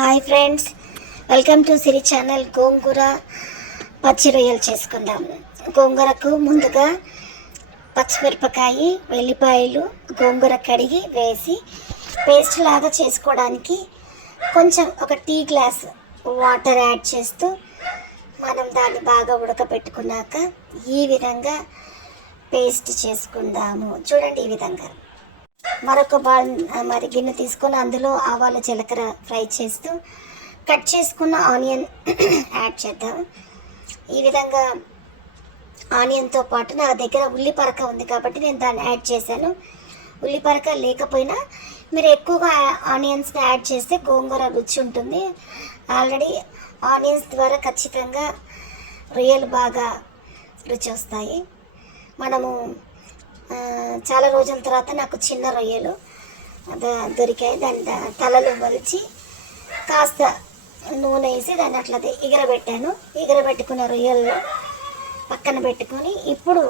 Hi friends, welcome to Siri channel. గోంగూర పచ్చి రొయ్యలు చేసుకుందాం. గోంగూరకు ముందుగా పచ్చిమిరపకాయ, వెల్లిపాయలు, గోంగూర కడిగి వేసి పేస్ట్ లాగా చేసుకోవడానికి కొంచెం ఒక టీ గ్లాస్ వాటర్ యాడ్ చేస్తూ మనం దాన్ని బాగా ఉడకబెట్టుకున్నాక ఈ విధంగా పేస్ట్ చేసుకుందాము. చూడండి, ఈ విధంగా మరొక మరి గిన్నె తీసుకొని అందులో ఆవాల జీలకర్ర ఫ్రై చేస్తూ కట్ చేసుకున్న ఆనియన్ యాడ్ చేద్దాం. ఈ విధంగా ఆనియన్తో పాటు నా దగ్గర ఉల్లిపరక ఉంది కాబట్టి నేను దాన్ని యాడ్ చేశాను. ఉల్లిపరక లేకపోయినా మీరు ఎక్కువగా ఆనియన్స్ని యాడ్ చేస్తే గోంగూర రుచి ఉంటుంది. ఆల్రెడీ ఆనియన్స్ ద్వారా ఖచ్చితంగా రొయ్యలు బాగా రుచి వస్తాయి. మనము చాలా రోజుల తర్వాత నాకు చిన్న రొయ్యలు దొరికాయి. దాని తలలు వలిచి కాస్త నూనె వేసి దాన్ని అట్లా ఎగరబెట్టాను. ఎగరబెట్టుకున్న రొయ్యలు పక్కన పెట్టుకొని ఇప్పుడు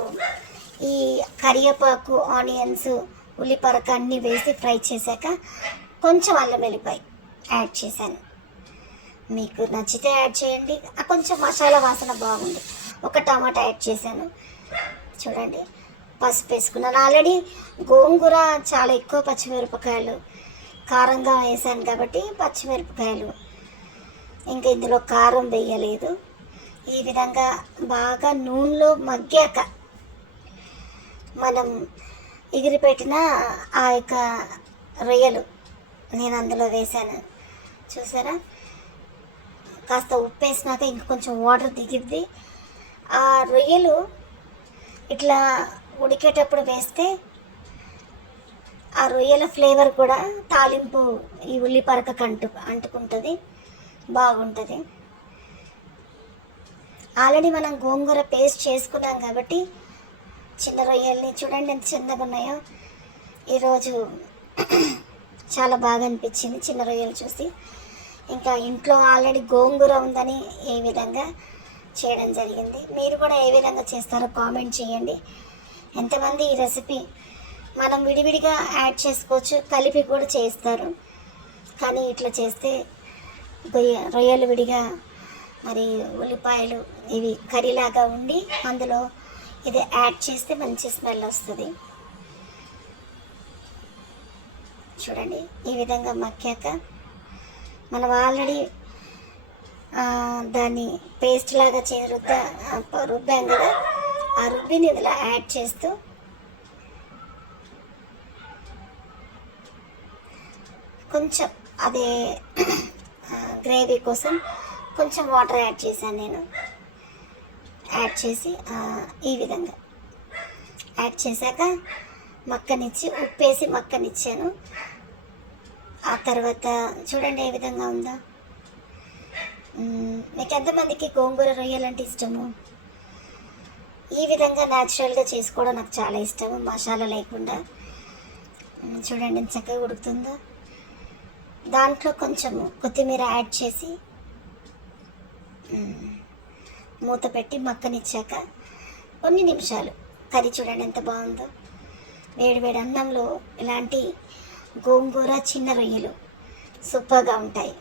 ఈ కరివేపాకు, ఆనియన్స్, ఉల్లిపరక అన్నీ వేసి ఫ్రై చేశాక కొంచెం అల్లం వెల్లిపాయ యాడ్ చేశాను. మీకు నచ్చితే యాడ్ చేయండి. కొంచెం మసాలా వాసన బాగుంది. ఒక టమాటా యాడ్ చేశాను. చూడండి, పసుపు వేసుకున్నాను. ఆల్రెడీ గోంగూర చాలా ఎక్కువ పచ్చిమిరపకాయలు కారంగా వేసాను కాబట్టి పచ్చిమిరపకాయలు, ఇంకా ఇందులో కారం వేయలేదు. ఈ విధంగా బాగా నూనెలో మగ్గాక మనం ఎగిరిపెట్టిన ఆ యొక్క రొయ్యలు నేను అందులో వేసాను. చూసారా, కాస్త ఉప్పు వేసినాక ఇంక కొంచెం వాటర్ దిగిద్ది. ఆ రొయ్యలు ఇట్లా ఉడికేటప్పుడు వేస్తే ఆ రొయ్యల ఫ్లేవర్ కూడా తాలింపు ఈ ఉల్లిపరకకు అంటుకుంటుంది, బాగుంటుంది. ఆల్రెడీ మనం గోంగూర పేస్ట్ చేసుకున్నాం కాబట్టి చిన్న రొయ్యల్ని చూడండి ఎంత చిన్నగా ఉన్నాయో. ఈరోజు చాలా బాగా అనిపించింది చిన్న రొయ్యలు చూసి. ఇంకా ఇంట్లో ఆల్రెడీ గోంగూర ఉందని ఏ విధంగా చేయడం జరిగింది. మీరు కూడా ఏ విధంగా చేస్తారో కామెంట్ చేయండి. ఎంతమంది ఈ రెసిపీ మనం విడివిడిగా యాడ్ చేసుకోవచ్చు, కలిపి కూడా చేస్తారు. కానీ ఇట్లా చేస్తే రొయ్యలు విడిగా మరి ఉల్లిపాయలు ఇవి కర్రీలాగా ఉండి అందులో ఇది యాడ్ చేస్తే మంచి స్మెల్ వస్తుంది. చూడండి, ఈ విధంగా మక్కాక మనం ఆల్రెడీ దాన్ని పేస్ట్ లాగా రుబ్బాం కదా, ఆ రుబ్బిని ఇందులో యాడ్ చేస్తూ కొంచెం అదే గ్రేవీ కోసం కొంచెం వాటర్ యాడ్ చేశాను నేను. యాడ్ చేసి ఈ విధంగా యాడ్ చేశాక మక్కనిచ్చి ఉప్పేసి మక్కనిచ్చాను. ఆ తర్వాత చూడండి ఏ విధంగా ఉందో. మీకు ఎంతమందికి గోంగూర రొయ్యలంటే ఇష్టము? ఈ విధంగా న్యాచురల్గా చేసుకోవడం నాకు చాలా ఇష్టము, మసాలా లేకుండా. చూడండి ఎంత చక్కగా ఉడుకుతుందో. దాంట్లో కొంచెం కొత్తిమీర యాడ్ చేసి మూత పెట్టి మక్కనిచ్చాక కొన్ని నిమిషాలు కర్రీ చూడండి ఎంత బాగుందో. వేడి వేడి అన్నంలో ఇలాంటి గోంగూర చిన్న రొయ్యలు సూపర్గా ఉంటాయి.